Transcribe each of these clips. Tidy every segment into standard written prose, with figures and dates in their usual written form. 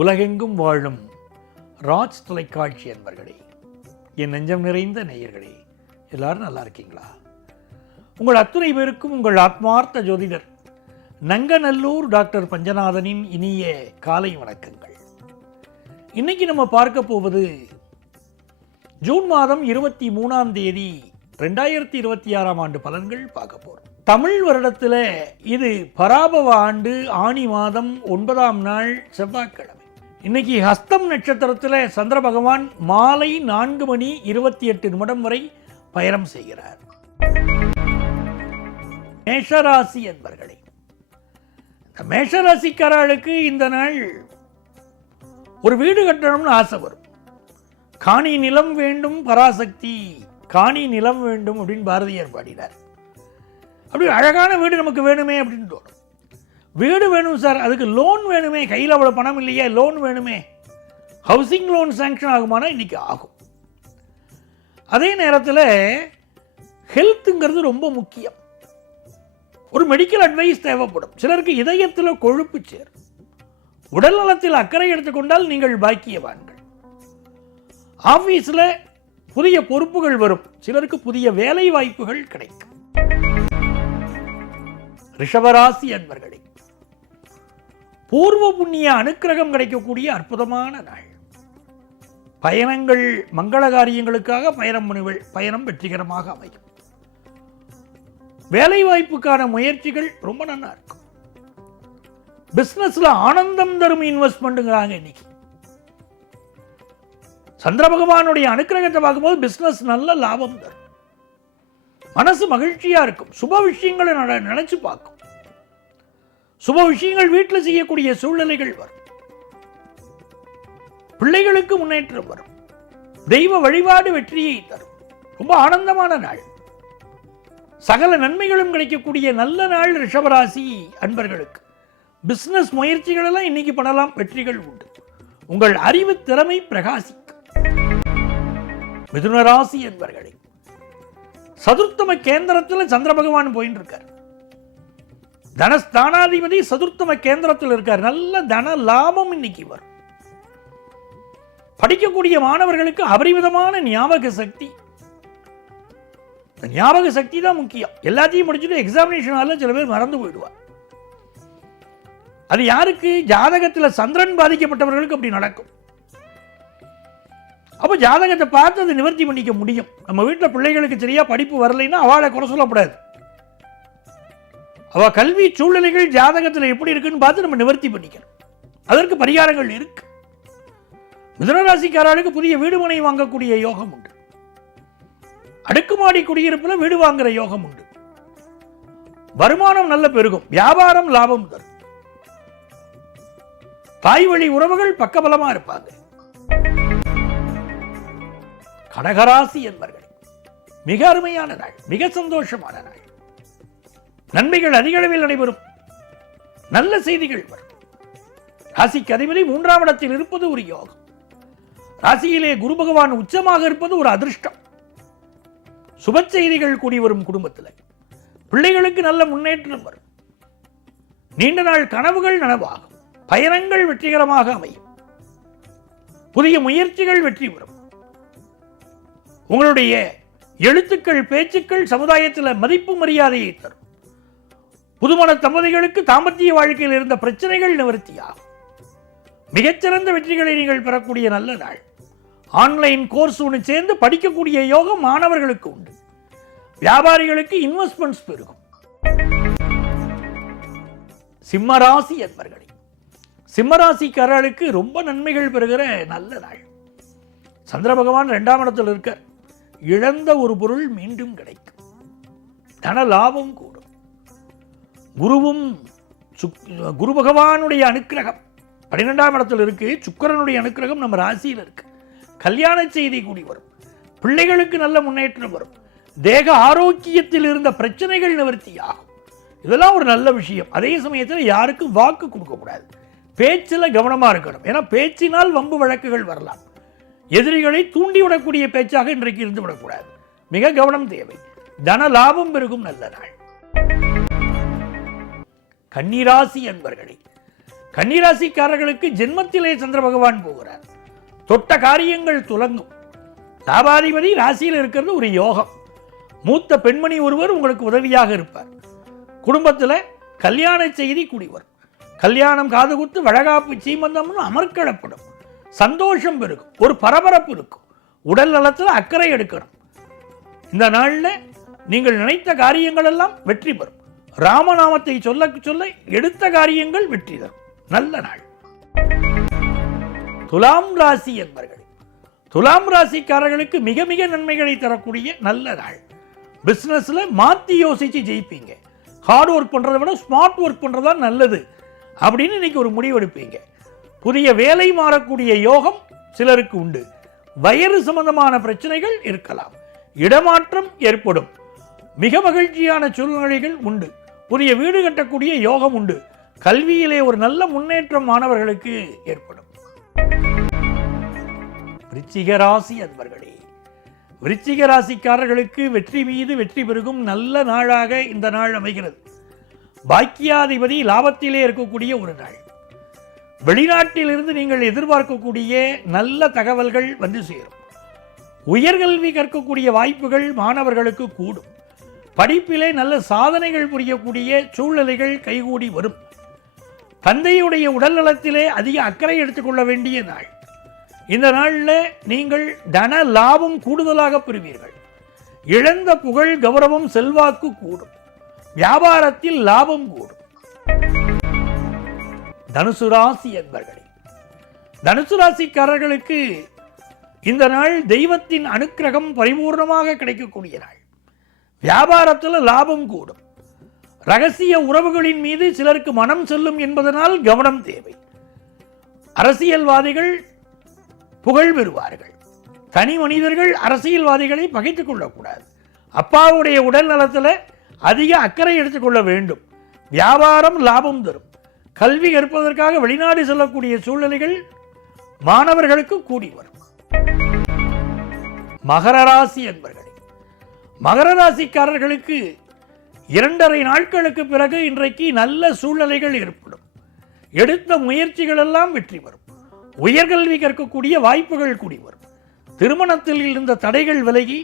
உலகெங்கும் வாழும் ராஜ் தொலைக்காட்சி அன்பர்களே, என் நெஞ்சம் நிறைந்த நேயர்களே, எல்லாரும் நல்லா இருக்கீங்களா? உங்கள் அத்துணை பேருக்கும் உங்கள் ஆத்மார்த்த ஜோதிடர் நங்கநல்லூர் டாக்டர் பஞ்சநாதனின் இனிய காலை வணக்கங்கள். இன்னைக்கு நம்ம பார்க்க போவது ஜூன் மாதம் 23ஆம் தேதி 2026ஆம் ஆண்டு பலன்கள் பார்க்க போறோம். தமிழ் வருடத்தில் இது பராபவ ஆண்டு ஆனி மாதம் 9ஆம் நாள் செவ்வாய்க்கிழமை. இன்னைக்கு ஹஸ்தம் நட்சத்திரத்தில் சந்திர பகவான் மாலை 4:28 வரை பயணம் செய்கிறார். மேஷராசி என்பர்களே, இந்த மேஷராசிக்காரர்களுக்கு இந்த நாள் ஒரு வீடு கட்டணும்னு ஆசை வரும். காணி நிலம் வேண்டும் பராசக்தி, காணி நிலம் வேண்டும் அப்படின்னு பாரதியார் பாடினார். அப்படி அழகான வீடு நமக்கு வேணுமே அப்படின்னு தோணும். வீடு வேணும் சார், அதுக்கு லோன் வேணுமே, கையில் அவ்வளோ பணம் இல்லையா, லோன் வேணுமே. ஹவுசிங் லோன் சேங்ஷன் ஆகுமானா இன்னைக்கு ஆகும். அதே நேரத்தில் ஹெல்த்துங்கிறது ரொம்ப முக்கியம். ஒரு மெடிக்கல் அட்வைஸ் தேவைப்படும். சிலருக்கு இதயத்தில் கொழுப்பு சேரும். உடல் நலத்தில் அக்கறை எடுத்துக்கொண்டால் நீங்கள் பாக்கியவான்கள். ஆஃபீஸில் புதிய பொறுப்புகள் வரும். சிலருக்கு புதிய வேலை வாய்ப்புகள் கிடைக்கும். ரிஷபராசி அன்பர்களே, பூர்வ புண்ணிய அனுக்கிரகம் கிடைக்கக்கூடிய அற்புதமான நாள். பயணங்கள், மங்கள காரியங்களுக்காக பயணம் வெற்றிகரமாக அமையும். வேலை வாய்ப்புக்கான முயற்சிகள் ரொம்ப நல்லா இருக்கும். பிசினஸ்ல ஆனந்தம் தரும் இன்வெஸ்ட்மெண்ட்டுங்கிறாங்க. இன்னைக்கு சந்திர பகவானுடைய அனுக்கிரகத்தை பார்க்கும்போது பிசினஸ் நல்ல லாபம் தரும். மனசு மகிழ்ச்சியா இருக்கும். சுப விஷயங்களை நினைச்சு பார்க்கும். சுப விஷயங்கள் வீட்டில் செய்யக்கூடிய சூழ்நிலைகள் வரும். பிள்ளைகளுக்கு முன்னேற்றம் வரும். தெய்வ வழிபாடு வெற்றியை தரும். ரொம்ப ஆனந்தமான நாள். சகல நன்மைகளும் கிடைக்கக்கூடிய நல்ல நாள் ரிஷபராசி அன்பர்களுக்கு. பிசினஸ் முயற்சிகள் எல்லாம் இன்னைக்கு பண்ணலாம், வெற்றிகள் உண்டு. உங்கள் அறிவு திறமை பிரகாசிக்கும். மிதுன ராசி என்பர்களே, சதுர்த்தம கேந்திரத்தில் சந்திர பகவான் போயிட்டு இருக்கார். தனஸ்தானாதிபதி சதுர்த்தம கேந்திரத்தில் இருக்கார். நல்ல தன லாபம் இன்னைக்கு வரும். படிக்கக்கூடிய மாணவர்களுக்கு அபரிமிதமான ஞாபக சக்தி. ஞாபக சக்தி தான் முக்கியம். எல்லாத்தையும் முடிச்சுட்டு எக்ஸாமினேஷன் சில பேர் மறந்து போயிடுவார். அது யாருக்கு? ஜாதகத்தில் சந்திரன் பாதிக்கப்பட்டவர்களுக்கு அப்படி நடக்கும். அப்போ ஜாதகத்தை பார்த்து அதை நிவர்த்தி பண்ணிக்க முடியும். நம்ம வீட்டில் பிள்ளைகளுக்கு சரியா படிப்பு வரலைன்னா அவளை குறை சொல்லக்கூடாது. அவ கல்வி சூழ்நிலைகள் ஜாதகத்தில் எப்படி இருக்குன்னு பார்த்து நம்ம நிவர்த்தி பண்ணிக்கணும். அதற்கு பரிகாரங்கள் இருக்கு. மிதுனராசிக்காரர்களுக்கு புதிய வீடு மனை வாங்கக்கூடிய யோகம் உண்டு. அடுக்குமாடி குடியிருப்பில் வீடு வாங்குற யோகம் உண்டு. வருமானம் நல்ல பெருகும். வியாபாரம் லாபம் தரும். தாய் வழி உறவுகள் பக்கபலமா இருப்பாங்க. கடகராசி என்பர்கள் மிக அருமையான நாள், மிக சந்தோஷமான நாள். நன்மைகள் அதிக அளவில் நடைபெறும். நல்ல செய்திகள் வரும். ராசிக்கு அதிபதி 3ஆம் இடத்தில் இருப்பது ஒரு யோகம். ராசியிலே குரு பகவான் உச்சமாக இருப்பது ஒரு அதிர்ஷ்டம். சுப செய்திகள் கூடி வரும். குடும்பத்தில் பிள்ளைகளுக்கு நல்ல முன்னேற்றம் வரும். நீண்ட நாள் கனவுகள் நனவாகும். பயணங்கள் வெற்றிகரமாக அமையும். புதிய முயற்சிகள் வெற்றி பெறும். உங்களுடைய எழுத்துக்கள், பேச்சுக்கள் சமுதாயத்தில் மதிப்பு மரியாதையை தரும். புதுமண தம்பதிகளுக்கு தாம்பத்திய வாழ்க்கையில் இருந்த பிரச்சனைகள் நிவர்த்தியாகும். மிகச்சிறந்த வெற்றிகளை நீங்கள் பெறக்கூடிய நல்ல நாள். ஆன்லைன் கோர்ஸ் ஒன்று சேர்ந்து படிக்கக்கூடிய யோகம் மாணவர்களுக்கு உண்டு. வியாபாரிகளுக்கு இன்வெஸ்ட்மெண்ட்ஸ் பெருகும். சிம்மராசி என்பர்களே, சிம்மராசிக்காரர்களுக்கு ரொம்ப நன்மைகள் பெறுகிற நல்ல நாள். சந்திர பகவான் 2ஆம் இடத்தில் இருக்கார். இழந்த ஒரு பொருள் மீண்டும் கிடைக்கும். தன லாபம் கூடும். குரு பகவானுடைய அனுக்கிரகம் 12ஆம் இடத்தில் இருக்கு. சுக்கிரனுடைய அனுக்கிரகம் நம்ம ராசியில் இருக்கு. கல்யாண செய்தி கூடி வரும். பிள்ளைகளுக்கு நல்ல முன்னேற்றம் வரும். தேக ஆரோக்கியத்தில் இருந்த பிரச்சனைகள் நிவர்த்தியாகும். இதெல்லாம் ஒரு நல்ல விஷயம். அதே சமயத்தில் யாருக்கும் வாக்கு கொடுக்கக்கூடாது. பேச்சில் கவனமாக இருக்கணும். ஏன்னா பேச்சினால் வம்பு வழக்குகள் வரலாம். எதிரிகளை தூண்டிவிடக்கூடிய பேச்சாக இன்றைக்கு இருந்து விடக்கூடாது. மிக கவனம் தேவை. தன லாபம் பெருகும் நல்ல நாள். கன்னிராசி என்பர்களே, கன்னிராசிக்காரர்களுக்கு ஜென்மத்திலே சந்திர பகவான் போகிறார். தொட்ட காரியங்கள் துலங்கும். லாபாதிபதி ராசியில் இருக்கிறது ஒரு யோகம். மூத்த பெண்மணி ஒருவர் உங்களுக்கு உதவியாக இருப்பார். குடும்பத்தில் கல்யாண செய்தி கூடி வரும். கல்யாணம் காதுகுத்து வழகாப்பு சீமந்தம்னு அமர்க்களப்படும். சந்தோஷம் பெருகும். ஒரு பரபரப்பு இருக்கும். உடல் நலத்தில் அக்கறை எடுக்கணும். இந்த நாளில் நீங்கள் நினைத்த காரியங்கள் எல்லாம் வெற்றி பெறும். ராமநாமத்தை சொல்ல சொல்ல எடுத்த காரியங்கள் வெற்றி தரும். நல்ல நாள். துலாம் ராசி என்பர்கள், துலாம் ராசிக்காரர்களுக்கு மிக மிக நன்மைகளை தரக்கூடிய நல்ல நாள். பிசினஸ்ல மாத்தி யோசிச்சு ஜெயிப்பீங்க. ஹார்ட் ஒர்க் பண்றதை விட ஸ்மார்ட் ஒர்க் பண்றதா நல்லது அப்படின்னு இன்னைக்கு ஒரு முடிவு எடுப்பீங்க. புதிய வேலை மாறக்கூடிய யோகம் சிலருக்கு உண்டு. வயிறு சம்பந்தமான பிரச்சனைகள் இருக்கலாம். இடமாற்றம் ஏற்படும். மிக மகிழ்ச்சியான சூழ்நிலைகள் உண்டு. புதிய வீடு கட்டக்கூடிய யோகம் உண்டு. கல்வியிலே ஒரு நல்ல முன்னேற்றம் மாணவர்களுக்கு ஏற்படும். விருச்சிக ராசி அன்பர்களே, விருச்சிக ராசிக்காரர்களுக்கு வெற்றி மீது வெற்றி பெருகும் நல்ல நாளாக இந்த நாள் அமைகிறது. பாக்கியாதிபதி லாபத்திலே இருக்கக்கூடிய ஒரு நாள். வெளிநாட்டிலிருந்து நீங்கள் எதிர்பார்க்கக்கூடிய நல்ல தகவல்கள் வந்து சேரும். உயர்கல்வி கற்கக்கூடிய வாய்ப்புகள் மாணவர்களுக்கு கூடும். படிப்பிலே நல்ல சாதனைகள் புரியக்கூடிய சூழ்நிலைகள் கைகூடி வரும். தந்தையுடைய உடல் நலத்திலே அதிக அக்கறை எடுத்துக்கொள்ள வேண்டிய நாள். இந்த நாளில் நீங்கள் தன லாபம் கூடுதலாக பெறுவீர்கள். இழந்த புகழ் கௌரவம் செல்வாக்கு கூடும். வியாபாரத்தில் லாபம் கூடும். தனுசு ராசி என்பர்களே, தனுசு ராசிக்காரர்களுக்கு இந்த நாள் தெய்வத்தின் அனுக்கிரகம் பரிபூர்ணமாக கிடைக்கக்கூடிய நாள். வியாபாரத்தில் லாபம் கூடும். ரகசிய உறவுகளின் மீது சிலருக்கு மனம் செல்லும் என்பதனால் கவனம் தேவை. அரசியல்வாதிகள் புகழ் பெறுவார்கள். தனி மனிதர்கள் அரசியல்வாதிகளை பகைத்துக் கொள்ளக்கூடாது. அப்பாவுடைய உடல் நலத்தில் அதிக அக்கறை எடுத்துக்கொள்ள வேண்டும். வியாபாரம் லாபம் தரும். கல்வி கற்பதற்காக வெளிநாடு செல்லக்கூடிய சூழ்நிலைகள் மாணவர்களுக்கு கூடி வரும். மகர ராசி என்பர்களே, மகர ராசிக்காரர்களுக்கு 2.5 நாட்களுக்கு பிறகு இன்றைக்கு நல்ல சூழ்நிலைகள் ஏற்படும். எடுத்த முயற்சிகள் எல்லாம் வெற்றி பெறும். உயர்கல்வி கற்கக்கூடிய வாய்ப்புகள் கூடி வரும். திருமணத்தில் இருந்த தடைகள் விலகி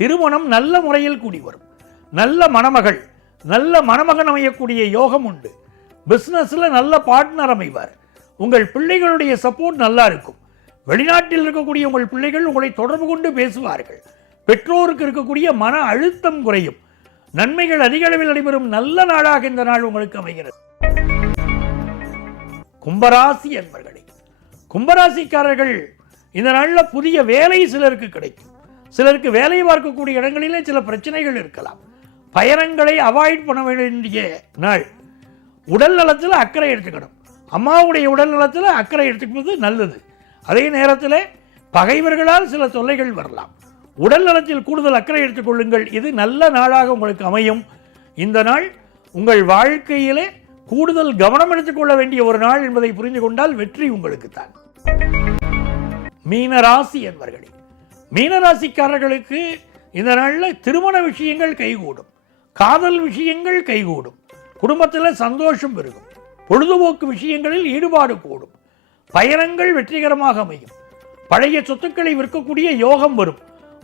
திருமணம் நல்ல முறையில் கூடி வரும். நல்ல மணமகள் நல்ல மணமகன் அமையக்கூடிய யோகம் உண்டு. பிசினஸ்ல நல்ல பார்ட்னர் அமைவார். உங்கள் பிள்ளைகளுடைய சப்போர்ட் நல்லா இருக்கும். வெளிநாட்டில் இருக்கக்கூடிய உங்கள் பிள்ளைகள் உங்களை தொடர்பு கொண்டு பேசுவார்கள். பெற்றோருக்கு இருக்கக்கூடிய மன அழுத்தம் குறையும். நன்மைகள் அதிக அளவில் நடைபெறும் நல்ல நாளாக இந்த நாள் உங்களுக்கு அமைகிறது. கும்பராசி என்பர்களே, கும்பராசிக்காரர்கள் இந்த நாளில் புதிய வேலை சிலருக்கு கிடைக்கும். சிலருக்கு வேலை பார்க்கக்கூடிய இடங்களிலே சில பிரச்சனைகள் இருக்கலாம். பயணங்களை அவாய்ட் பண்ண வேண்டிய நாள். உடல் நலத்தில் அக்கறை எடுத்துக்கணும். அம்மாவுடைய உடல் நலத்தில் அக்கறை எடுத்துக்கிறது நல்லது. அதே நேரத்தில் பகைவர்களால் சில தொல்லைகள் வரலாம். உடல் நலத்தில் கூடுதல் அக்கறை எடுத்துக்கொள்ளுங்கள். இது நல்ல நாளாக உங்களுக்கு அமையும். இந்த நாள் உங்கள் வாழ்க்கையிலே கூடுதல் கவனம் எடுத்துக்கொள்ள வேண்டிய ஒரு நாள் என்பதை புரிந்து கொண்டால் வெற்றி உங்களுக்கு தான். மீனராசி என்பர்களே, மீனராசிக்காரர்களுக்கு இந்த நாளில் திருமண விஷயங்கள் கைகூடும். காதல் விஷயங்கள் கைகூடும். குடும்பத்தில் சந்தோஷம் பெருகும். பொழுதுபோக்கு விஷயங்களில் ஈடுபாடு கூடும். பயணங்கள் வெற்றிகரமாக அமையும். பழைய சொத்துக்களை விற்கக்கூடிய யோகம் வரும்.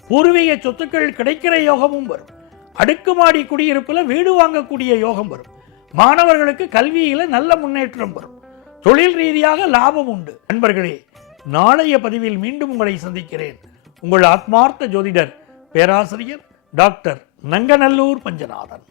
பூர்வீக சொத்துக்கள் கிடைக்கிற யோகமும் வரும். அடுக்குமாடி குடியிருப்பில் வீடு வாங்கக்கூடிய யோகம் வரும். மாணவர்களுக்கு கல்வியில் நல்ல முன்னேற்றம் வரும். தொழில் ரீதியாக லாபம் உண்டு. நண்பர்களே, நாளைய பதிவில் மீண்டும் உங்களை சந்திக்கிறேன். உங்கள் ஆத்மார்த்த ஜோதிடர் பேராசிரியர் டாக்டர் நங்கநல்லூர் பஞ்சநாதன்.